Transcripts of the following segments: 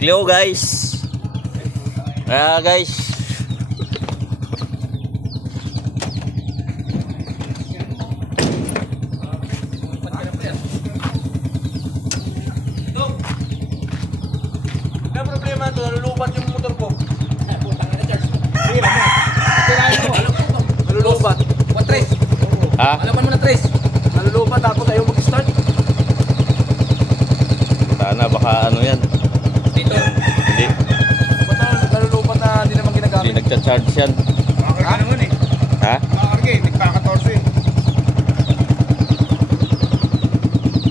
Hello guys. Guys. May problema to, nalulupat yung motor ko. Putang na charge. Sige na mo. Nalulupat. Tres. Ha? Alaman mo na tres. Nalulupat tapos ayaw mag-start. Sana baka ano yan. Dito. Hindi. Ba't nalulupat na hindi naman Hindi ginagamit? nagcha-charge yan. Ha? Naman eh. Ha? Makakarga eh, nagkaka-14 eh.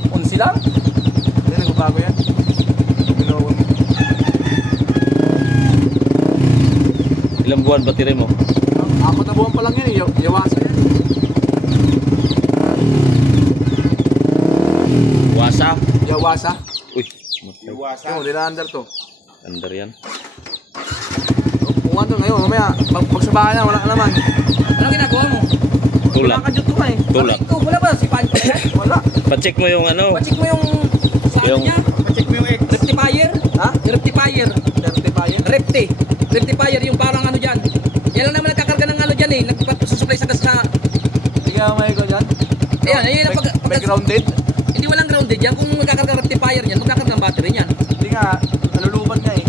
Unsi lang. Hindi, nagbabago yan. Ginawa mo. Ilang buwan battery mo? 4 na buwan pa lang yan eh, yawasa yan. Wasa? Yawasa? Uy. Yawasa? Yung, nila-under to. Under yan. Kung ano ngayon, mamaya, pagsabahan na, wala ka naman. Anong ginagawa mo? Tulak. Wala ka dyan to ka eh. Tulak. Ikaw, wala ba? Si Pan pa yan? Wala. Pa-check mo yung ano. Pacheck mo yung sa ano Yung- niya. Check mo yung X. Rectifier. Ha? Rectifier. Certified. Rectifier yung parang ano dyan. Yan lang naman nagkakarga ng ano dyan eh. Nagpapasusupply sa gas na. Hindi ka may ko dyan? Ayan, ayun ang May grounded? Hindi walang grounded yan. Kung magkakarga rectifier yan, magkakarga ng battery niyan. Hindi nga, nalulubat nga eh.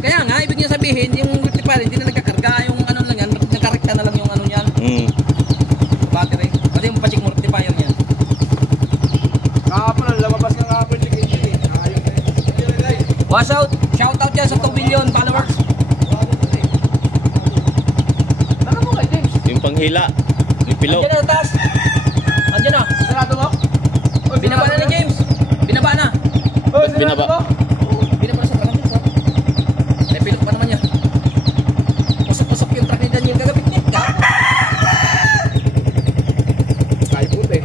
Kaya nga, ibig niya sabihin, yung rectifier hindi na nagkakarga. Yung ano lang yan, nagkarekta na lang yung ano niyan. Battery. Pati yung pacheck mo rectifier niyan. Kahapon, lumabas nga kahapon yung engine eh. Ayun na eh. Wash out! Shout out yan sa 2 billion followers. Ano mo kay James? Yung panghila. Yung pilo. Andiyan na taas. Andiyan na. Sarado mo? Binaba na ni James. Binaba na. Oh, Binaba. Binaba na sa kanan. May pilot pa naman yan. Pasok-pasok yung truck ni Daniel kagabit niya. Kaya puti.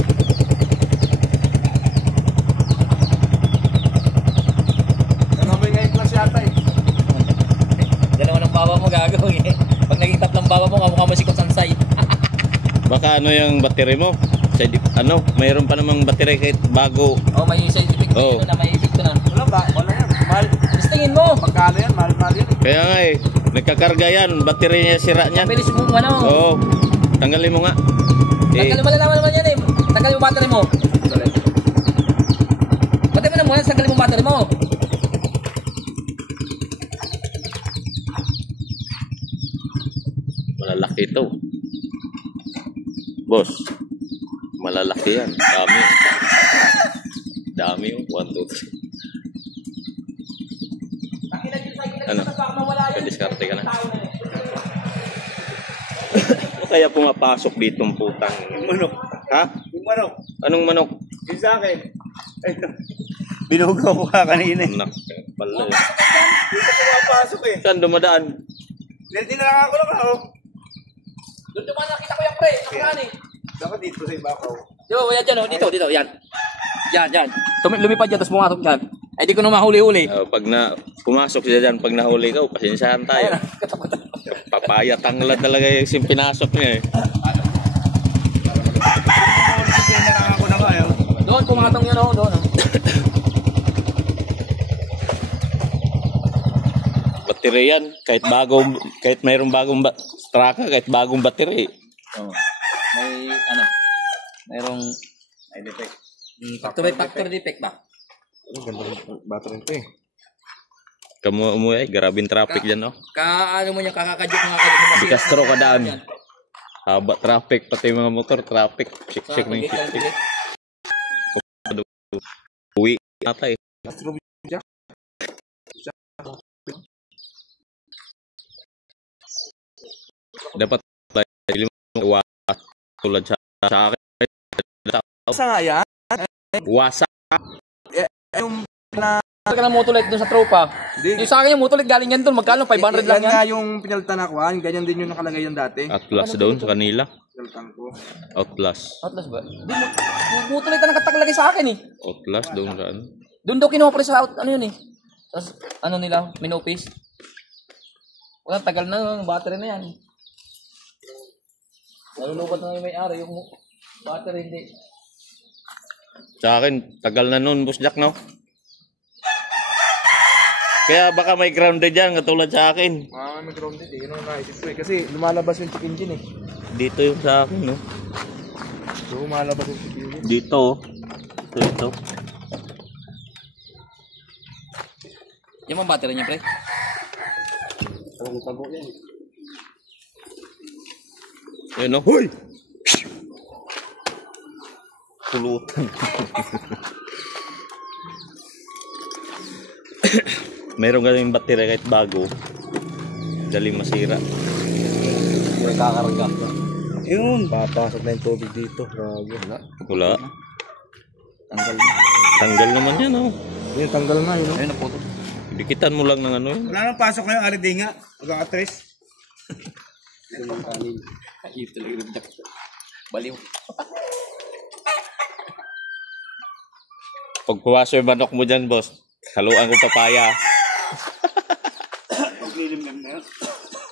Namamay nga yung class yata eh. Dalawa ng bawa mo gagawin eh. Pag naging tatlang bawa mo, kamukha mo si Kutsansay. Baka ano yung battery mo? Ano, mayroon pa namang battery kahit bago. Oh, may scientific Oh. na may epekto na. Wala ba? Wala yan. Mahal. Testingin mo. Magkano yan? Mahal yan eh. Kaya nga eh, nagkakarga yan. Battery niya sira niyan. Mabilis mo ano. Oo. Tanggalin mo nga. Tanggalin mo malalaman naman yan eh. Tanggalin mo battery mo. Pati mo na muna, tanggalin mo battery mo. Malalaki ito. Boss, malalaki yan. Dami. Dami yung 1, 2, 3. Ano? Kadiskarte ka na. O kaya pumapasok dito ang putang. Yung manok. Ha? Yung manok. Anong manok? Yung sa akin. Binugaw ko ka kanina eh. Anak. Pala eh. Dito pumapasok eh. Saan dumadaan? Dinala ko lang ako. Doon naman nakita ko yung pre. Nakuhaan eh. Dapat dito sa ibabaw. Yan dyan, oh. Dito, yan. Yan. Lumipad dyan, tapos pumasok dyan. Ay, di ko na mahuli-huli. Pag pumasok siya dyan, pag nahuli ka, pasensyahan tayo. Papaya tangla talaga yung pinasok niya eh. Dinala ko na kayo. Doon, pumatong yun, oh. Doon, oh. Battery yan, kahit mayroong bagong traka, kahit bagong battery. Oh. May, ano, mayroong defect. factory defect ba? Ang ganda ng battery ito eh. Kamu umuwi, grabing traffic dyan, no? Ano mo niya, kakakadyok mga kadyok. Di Castro ka daan. Haba traffic, pati mga motor, traffic. Check na yung check. Uwi ata eh. Dapat tulad sa akin. Sa nga yan? Wasa. Yung na... Ka ng motolet doon sa tropa. Di, Yung sa akin yung motolet galing yan doon. Magkano? 500 lang yan? nga yung pinalitan ako. Ganyan din yung nakalagay yan dati. Atlas doon sa kanila. Pinalitan ko. Outlas. Atlas ba? Di mo. Yung motolet na nakatalagay sa akin eh. Outlas doon sa ano. Doon daw kinuha pre sa ano yun eh. Tapos ano nila, minopis. Wala, tagal na yung battery na yan. Nalulubat na yung may-ari, yung battery hindi. Sa akin, tagal na noon, Boss Jack, no? Kaya baka may grounded dyan, katulad sa akin. May grounded eh. Yun ang naisip ko eh. Kasi lumalabas yung check engine eh. Dito yung sa akin, no? So, lumalabas yung check engine. Dito, oh. Ito. Yung mga battery niya, pre. Tago yan. Ayun, no? Hoy! Pulutan. Meron kaming baterya kahit bago. Dali masira. Nagkakarga. Yun. Papasok na yung tubig dito. Grabe. Wala. Tanggal na. Tanggal naman yan, oh. Yun, tanggal na yun. Ayun, naputo. Dikitan mo lang ng ano yun. Wala nang pasok kayo, aridinga. Mag-a-atres. Ayun talaga yung jack. Baliw. Pag puwaso yung manok mo dyan, boss, haluan ko papaya.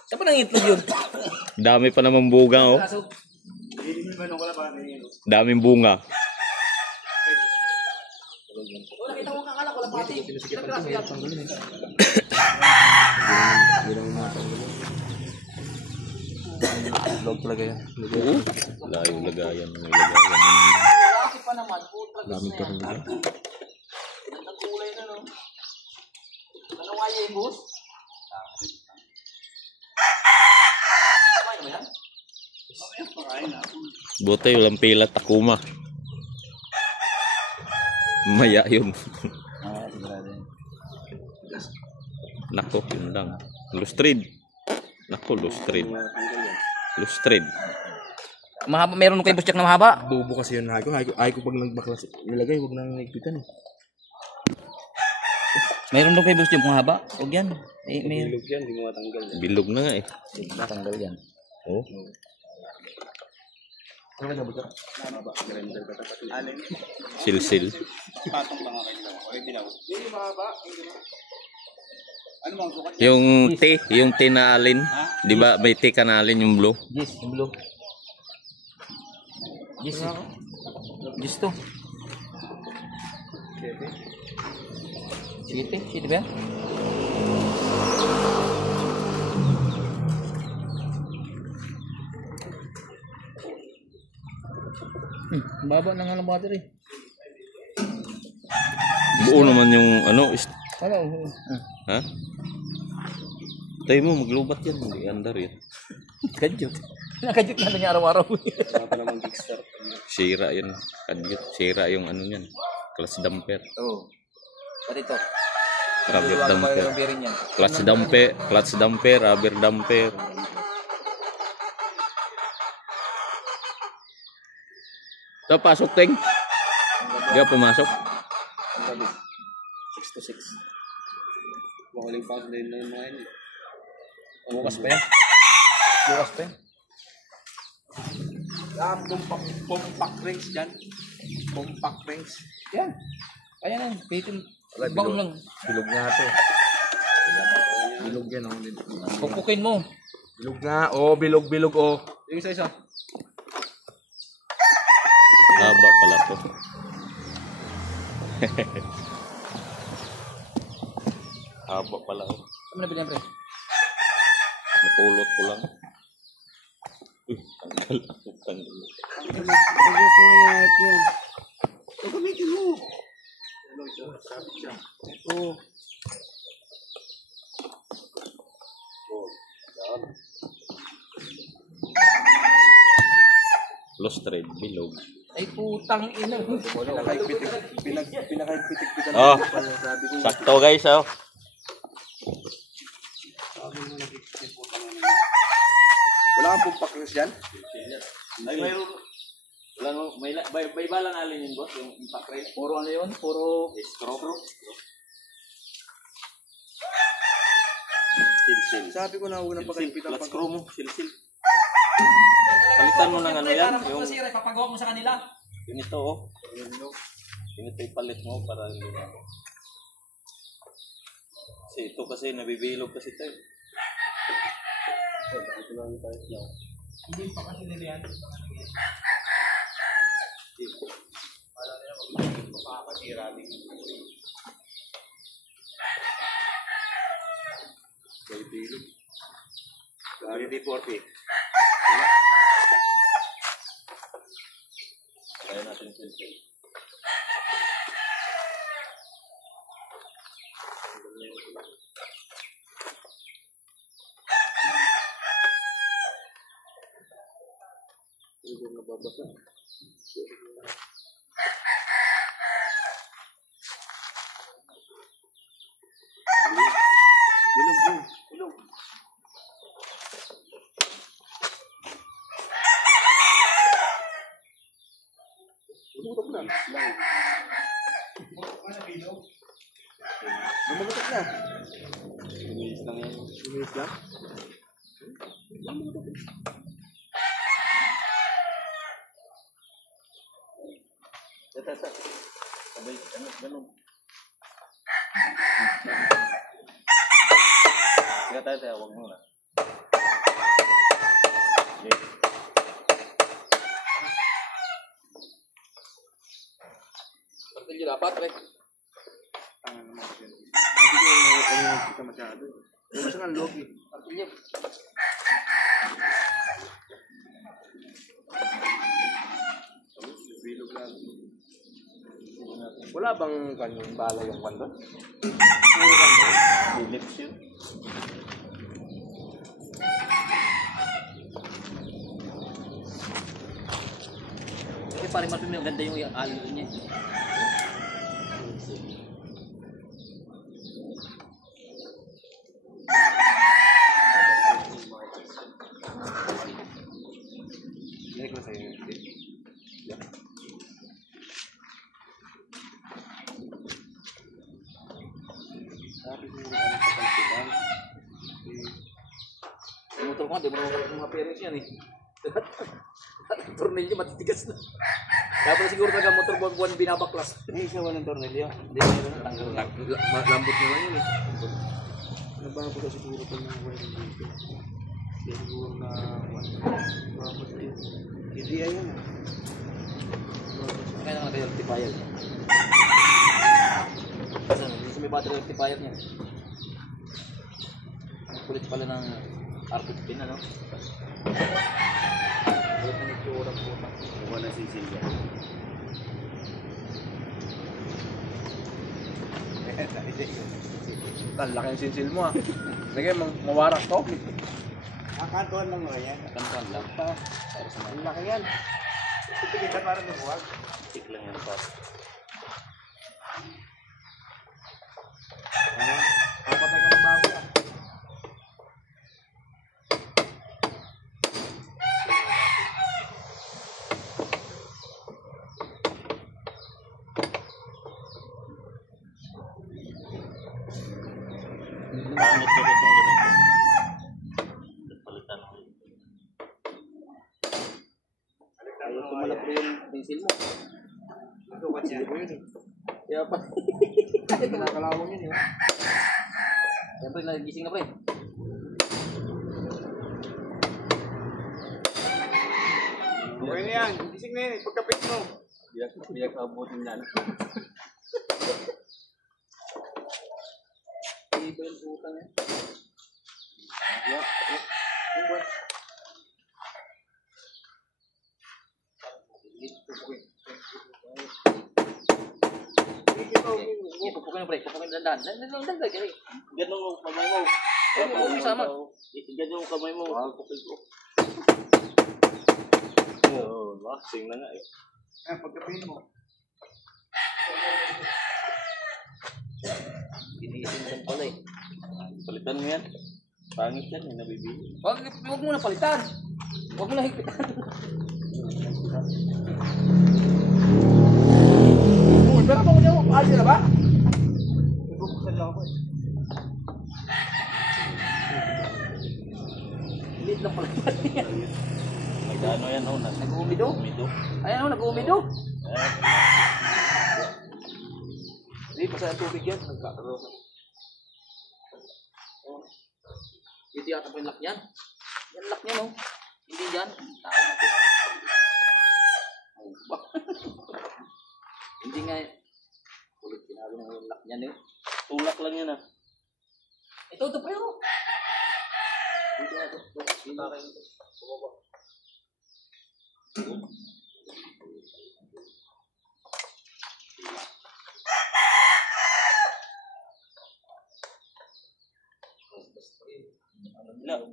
Saan pa nang itlog yun? Dami pa naman bunga, oh. Daming bunga. Nakita ko kakala ko lang pati. Vlog talaga yan. Oo. Wala yung lagayan. May lagayan. Bakit pa naman? Putra. Daming pa rin yan. Ang kulay na, no? Ano nga yung boss? Kumain mo yan? Buti walang pila Takuma. Maya yun. Sigurado yan. Nako, yun lang. Lustrid. Nako, lustrid. Lustrid. Mahaba, meron kayo boss jack na mahaba? Bubo kasi yun. Ay ko pag nagbaklas nilagay, huwag nang nagpitan eh. Meron daw kayo boss jack mahaba? Huwag yan. May Bilog yan, hindi mo matanggal. Bilog na nga eh. natanggal yan. Oh. Ano ka ba? Silsil. Yung tea na alin. Di ba may tea ka na alin yung blue? Yes, yung blue. Yes. Yes to. Siti ba yan? Baba na nga ng battery. Buo naman yung ano. Hello. Ha? Tayo mo, maglubat yan. Hindi andar yan. Kadyot. Nakadyot na niya araw-araw. Sira yan. Kadyot. Sira yung ano yan. Clutch damper. Oo. Pati ito. Rubber Wala pa damper. yung bearing yan. Clutch damper, rubber damper. Ito, pasok, Teng. Hindi ka pumasok. 6 to 6. Makuling pasok na yun na yung mga yun. Bukas pa yan. Bukas pa yan. Compact rings dyan. Compact rings. Yan. Kaya na. Pitin. Wala, Baon lang. Bilog nga ito. Bilog yan. Pupukin mo. Bilog nga. Oh, bilog. Oh. Yung isa. Haba pala to. Haba pala. Oh. Saan mo nabili yan, pre? Napulot ko lang. Uy, tanggal. Gusto mo yung ayat yan. Ito gamitin mo. Oh. Lost thread, bilog. Ay putang ina. Pinakaipitik-pitan. Oh, sakto guys, oh. Wala kang compact rings dyan? Ay, mayroon. Wala no, may balang alin yun, boss, yung impact rin. Puro ano yun? Puro Screw. Silsil. Sabi ko na huwag na pagkaipitan. Clutch screw mo, silsil. Palitan mo ng ano yan, yung papagawa mo sa kanila. yun ito, oh. Yun ito ipalit mo para hindi na. Kasi ito kasi nabibilog kasi ito. Hindi pa kasi nila yan. WD-40. Kaya natin silsil. Hindi na babasa. Bilog, bilog. Bilog. Lumutok na. Lumutok na. Lumis lang yan. Lumis lang? Tata. Sabay, ganun. Sige tayo, huwag muna. Okay. Pagka nyo dapat, pre. Hindi ko kita masyado. Basta nga log eh. Pagka nyo. Bilog lang. Wala bang kanyang bala yung kwan doon? Philips yun. Kasi pare mas maganda yung alon niya. Hindi ko sa'yo. Sabi ko yung kapalpitan. Yung motor ko nga, di mo naman mga parents yan eh. Tornilyo matitigas na. Dapat siguro talaga motor buwan binabaklas. Hindi isa walang tornilyo. Hindi, meron na tanggal lang. Lambot na lang yun eh. Nabago na siguro pa ng wiring dito. Hindi siguro na mabot din. Hindi ayun ah. Kaya naman kayo rectifier niya. Kasi may battery rectifier niya. Ang kulit pala ng arctic pin, ano? Kulit na nagtuurang puta. Mukha na sisil yan. Laki yung sisil mo ah. Lagay mawarak to. Kakantuan lang mo yan. Kantuan lang. Para sa Ang laki yan. Ipigil ka parang nabuwag. Tik lang yan pa. Kapatay ka ng baboy ah. Pangit ko itong ganito. Palitan mo. ayaw tumalap rin yung pencil mo. Ito kasi ko yun eh. Kaya pa. Kinakalawang yun eh. Siyempre, nagising na pre. Okay na yan. Gising na yan eh. Pagkapit mo. Biyak abutin yan. Hindi ba yung utang yan? Pupukin na pre, pupukin na dandan. Dandan ka rin. Ganun mo kamay mo. Huwag mo sama. Ganun mo kamay mo. Pupukil ko. Oo, boxing na nga eh. Pagkapit mo. Ginising lang pala eh. Palitan mo yan. Pangit yan, yung nabibili. Huwag mo na palitan. Huwag mo na higpitan. Pero ako niya, ayos na ba? Nagpupuksan lang ako eh. Lit lang pala. Magkano yan, oh? Nag-uumido? Umido. Ayan o, nag-uumido. Eh, Hindi, basta ang tubig yan. Nagkakaroon. Oh. Dito yata po yung lock niyan. Yan lock niya, no? Hindi dyan. Oh, ba? Hindi nga eh. Ulit sinabi ng yung lock niyan eh. tulak lang yan ah. Ito pa yun. Ano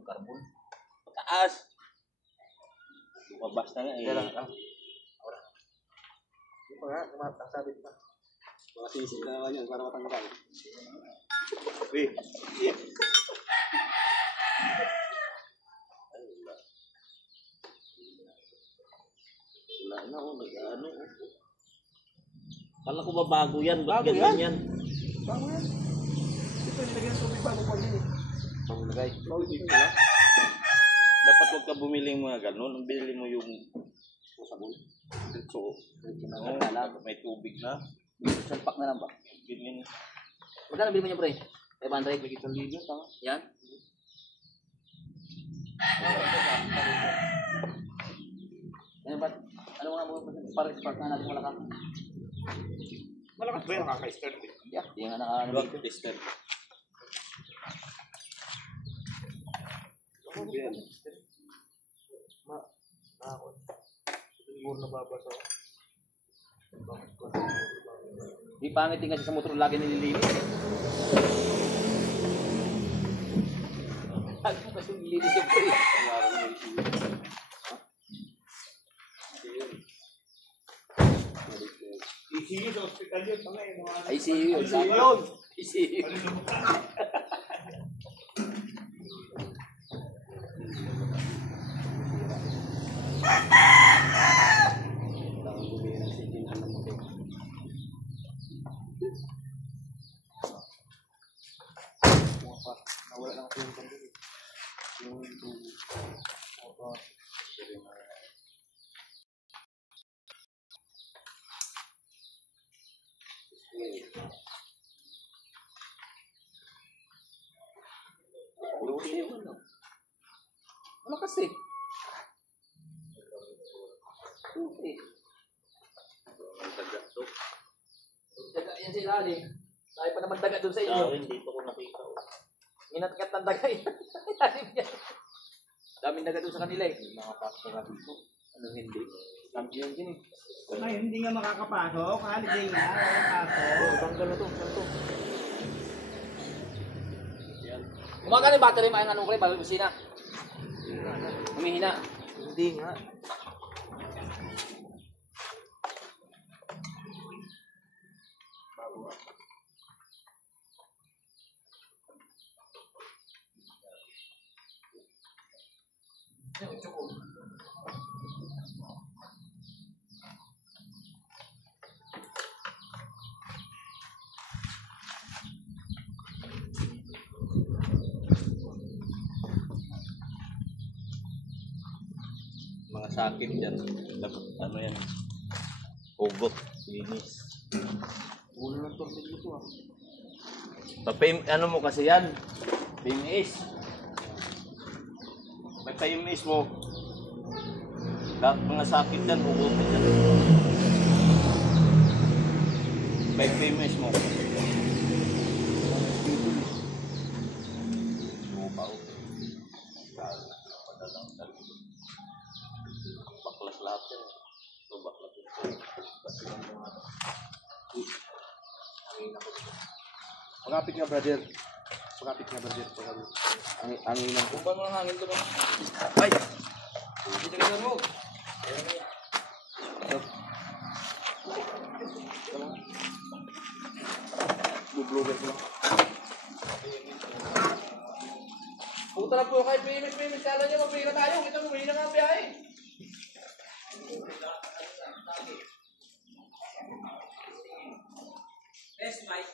carbon. Taas. Lumabas na nga eh. Hindi pa nga, sabit pa. Mga sisig na naman yan para matanggal. Uy. Wala na ako, nag-ano. Kala ko ba bago yan? Bago yan? Bago yan. Ito, nilagyan ng tubig bago pa yan eh. Bago lagay. Bago dito na. Dapat huwag ka bumili ng mga ganun. Ang bili mo yung sabon. So, may tubig na. Salpak na lang ba? Bilhin. Magkano bilhin mo niya, pre? 500? May kitang ligo, tama. Yan? Ano ba? Ano nga mo? Parang spark na natin malakas. Malakas ba yung nakaka-start eh? Yeah, di nga naka-ano dito. Tester. Ano ba yan? Nakakot. Siguro nababasa. Di pangit din kasi sa motor lagi nililinis. Lagi mo kasi nililinis yung pre. ECU sa hospital yun. ICU yun. ICU. Nawala lang ako yung kandil. Yung tubig. Malakas eh. Okay. Daga yan sa ilalim. Tayo pa naman daga doon sa inyo. Dito ko nakita. Inatkat ng daga yun. Ilalim yan. Daming daga doon sa kanila eh. Nakapasok na dito. Ano hindi? Champion din eh. Ay, hindi nga makakapasok. Holiday nga. Makakapasok. Tanggal na to. Gumagana yung battery mo ang anong kre, bago busina. Humihina. Hindi nga. Mga sakit dyan. Ano yan? Hugot. Linis. Ulo ng tornilyo to ah. Ano mo kasi yan? PMS. May PMS mo. Lahat mga sakit dyan, hugutin dyan. May PMS mo. Baklas lahat yan. Ito baklas ito. Pagkapit nga brother. Angin lang. Kung ba mga hangin to ba? Ay! Dito ka mo. Bublogan ko lang. Puta na po kay PMS. Kala niya mapira tayo. Kita mo, mahina nga ang biyahe. Test mic.